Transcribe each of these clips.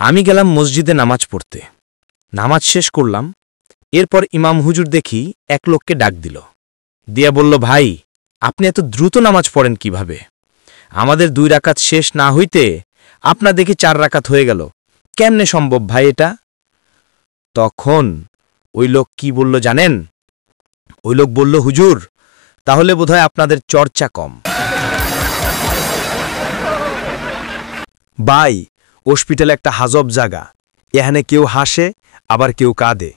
আমি গেলাম মসজিদে নামাজ পড়তে। নামাজ শেষ করলাম। এরপর ইমাম হুজুর দেখি এক লোককে ডাক দিল, দিয়া বলল, ভাই, আপনি এত দ্রুত নামাজ পড়েন কিভাবে? আমাদের 2 রাকাত শেষ না হইতে আপনা দেখি 4 রাকাত হয়ে গেল। কেমনে সম্ভব ভাই এটা? তখন ওই লোক কি বলল জানেন? ওই লোক বলল, হুজুর, তাহলে বোধহয় আপনাদের চর্চা কম। ভাই, হসপিটাল একটা হাজব জায়গা। এখানে কেউ হাসে, আবার কেউ কাঁদে।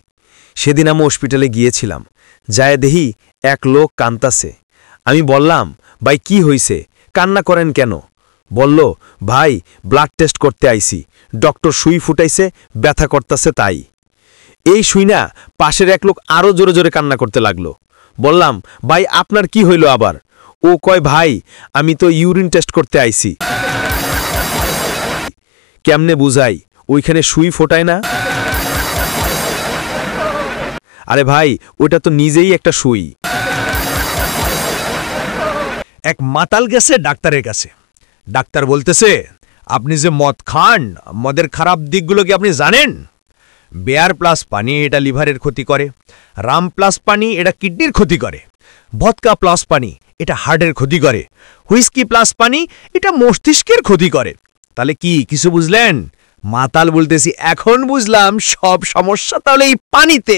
সেদিন আমি হসপিটালে গিয়েছিলাম, যায় দেহি এক লোক কান্তাছে। আমি বললাম, ভাই কি হইছে, কান্না করেন কেন? বলল, ভাই, ব্লাড টেস্ট করতে আইছি, ডক্টর সুই ফুটাইছে, ব্যথা করতেছে তাই। এই সুই না পাশের এক লোক আরও জোরে জোরে কান্না করতে লাগলো। বললাম, ভাই আপনার কি হইল আবার? ও কয়, ভাই আমি তো ইউরিন টেস্ট করতে আইছি। কেমনে বুঝাই, ওইখানে সুই ফোটায় না? আরে ভাই, ওটা তো নিজেই একটা সুই। এক মাতাল গেছে ডাক্তারের কাছে। ডাক্তার বলতেছে, আপনি যে মদ খান, মদের খারাপ দিকগুলো কি আপনি জানেন? বেয়ার প্লাস পানি এটা লিভারের ক্ষতি করে, রাম প্লাস পানি এটা কিডনির ক্ষতি করে, ভদকা প্লাস পানি এটা হার্টের ক্ষতি করে, হুইস্কি প্লাস পানি এটা মস্তিষ্কের ক্ষতি করে। তাহলে কি কিছু বুঝলেন? মাতাল বলতেছি, এখন বুঝলাম সব সমস্যা তাহলে এই পানিতে।